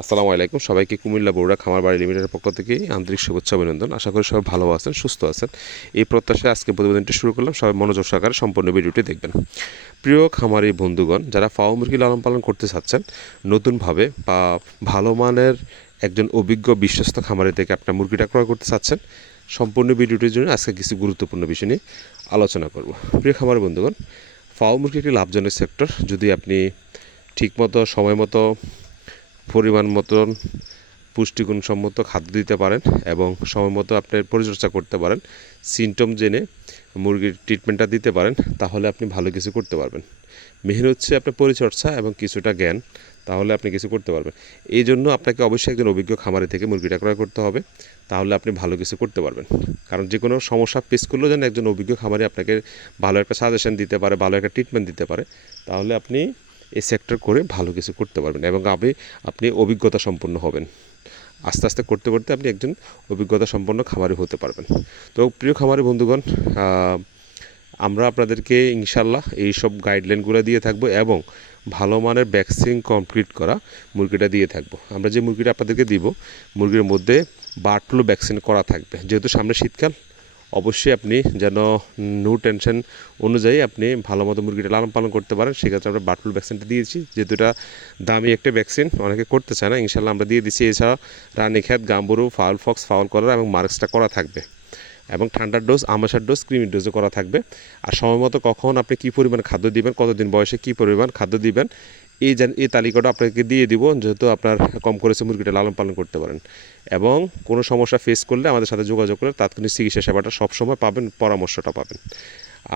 আসসালামু আলাইকুম। সবাইকে কুমিল্লা বৌড়া খামার বাড়ি লিমিটেডের পক্ষ থেকে আন্তরিক শুভেচ্ছা অভিনন্দন। আশা করি সবাই ভালো আছেন, সুস্থ আছেন। এই প্রত্যাশায় আজকে প্রতিবেদনটি শুরু করলাম। সবাই মনোযোগ সহকারে সম্পূর্ণ ভিডিওটি দেখবেন। প্রিয় খামারি বন্ধুগণ, যারা ফাও মুরগি লালন পালন করতে চাচ্ছেন, নতুনভাবে বা ভালো মানের একজন অভিজ্ঞ, বিশ্বস্ত খামারি থেকে আপনার মুরগিটা ক্রয় করতে চাচ্ছেন, সম্পূর্ণ ভিডিওটির জন্য আজকে কিছু গুরুত্বপূর্ণ বিষয় নিয়ে আলোচনা করব। প্রিয় খামারি বন্ধুগণ, ফাও মুরগি একটি লাভজনক সেক্টর যদি আপনি ঠিকমতো সময় মতো পরিমাণ মতন পুষ্টিগুণসম্মত খাদ্য দিতে পারেন এবং সময় মতো আপনার পরিচর্যা করতে পারেন। সিমটম জেনে মুরগির ট্রিটমেন্টটা দিতে পারেন, তাহলে আপনি ভালো কিছু করতে পারবেন। মেন হচ্ছে আপনার পরিচর্যা এবং কিছুটা জ্ঞান, তাহলে আপনি কিছু করতে পারবেন। এই জন্য আপনাকে অবশ্যই একজন অভিজ্ঞ খামারি থেকে মুরগিটা ক্রয় করতে হবে, তাহলে আপনি ভালো কিছু করতে পারবেন। কারণ যে কোনো সমস্যা ফেস করলেও যেন একজন অভিজ্ঞ খামারি আপনাকে ভালো একটা সাজেশন দিতে পারে, ভালো একটা ট্রিটমেন্ট দিতে পারে, তাহলে আপনি এই সেক্টর করে ভালো কিছু করতে পারবেন এবং আপনি আপনি অভিজ্ঞতা সম্পন্ন হবেন। আস্তে আস্তে করতে করতে আপনি একজন অভিজ্ঞতা সম্পন্ন খামারি হতে পারবেন। তো প্রিয় খামারি বন্ধুগণ আমরা আপনাদেরকে ইনশাল্লাহ এই সব গাইডলাইনগুলো দিয়ে থাকব এবং ভালো মানের ভ্যাকসিন কমপ্লিট করা মুরগিটা দিয়ে থাকব। আমরা যে মুরগিটা আপনাদেরকে দিব, মুরগির মধ্যে বার্ড ফ্লু ভ্যাকসিন করা থাকবে। যেহেতু সামনে শীতকাল অবশ্যই আপনি যেন নো টেনশন অনুযায়ী আপনি ভালো মতো মুরগিটা লালন পালন করতে পারেন। সেক্ষেত্রে আমরা বার্ড ফ্লু ভ্যাকসিনটা দিয়েছি। যেহেতু এটা দামি একটা ভ্যাকসিন অনেকে করতে চায় না ইনশাল্লাহ আমরা দিয়ে দিচ্ছি। এছাড়া Ranikhet Gumboro fowl pox fowl করার এবং মার্কসটা করা থাকবে। এবং ঠান্ডার ডোজ আমাশার ডোজ ক্রিমির ডোজও করা থাকবে। আর সময় মতো কখন আপনি কী পরিমাণ খাদ্য দিবেন, কতদিন বয়সে কী পরিমাণ খাদ্য দিবেন এই এই তালিকাটা আপনাকে দিয়ে দিব, যেহেতু আপনার কম করেছে মুরগিটা লালন পালন করতে পারেন। এবং কোনো সমস্যা ফেস করলে আমাদের সাথে যোগাযোগ করে তাৎক্ষণিক চিকিৎসা সেবাটা সবসময় পাবেন, পরামর্শটা পাবেন।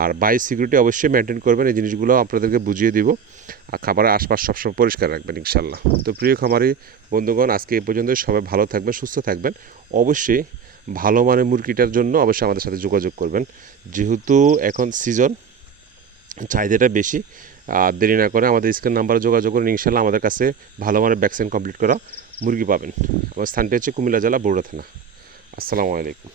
আর বাই সিকিউরিটি অবশ্যই মেনটেন করবেন, এই জিনিসগুলো আপনাদেরকে বুঝিয়ে দিব। আর খাবারের আশপাশ সবসময় পরিষ্কার রাখবেন, ইনশাল্লাহ। তো প্রিয় খামারি বন্ধুগণ, আজকে এই পর্যন্ত সবাই ভালো থাকবেন, সুস্থ থাকবেন। অবশ্যই ভালো মানের মুরগিটার জন্য অবশ্যই আমাদের সাথে যোগাযোগ করবেন। যেহেতু এখন সিজন চাহিদাটা বেশি আর দেরি না করে আমাদের স্ক্রিন নাম্বারে যোগাযোগ করুন, ইনশাল্লাহ আমাদের কাছে ভালো মানের ভ্যাকসিন কমপ্লিট করা মুরগি পাবেন। আমার স্থানটি হচ্ছে কুমিল্লা জেলা বগুড়া থানা। আসসালামু আলাইকুম।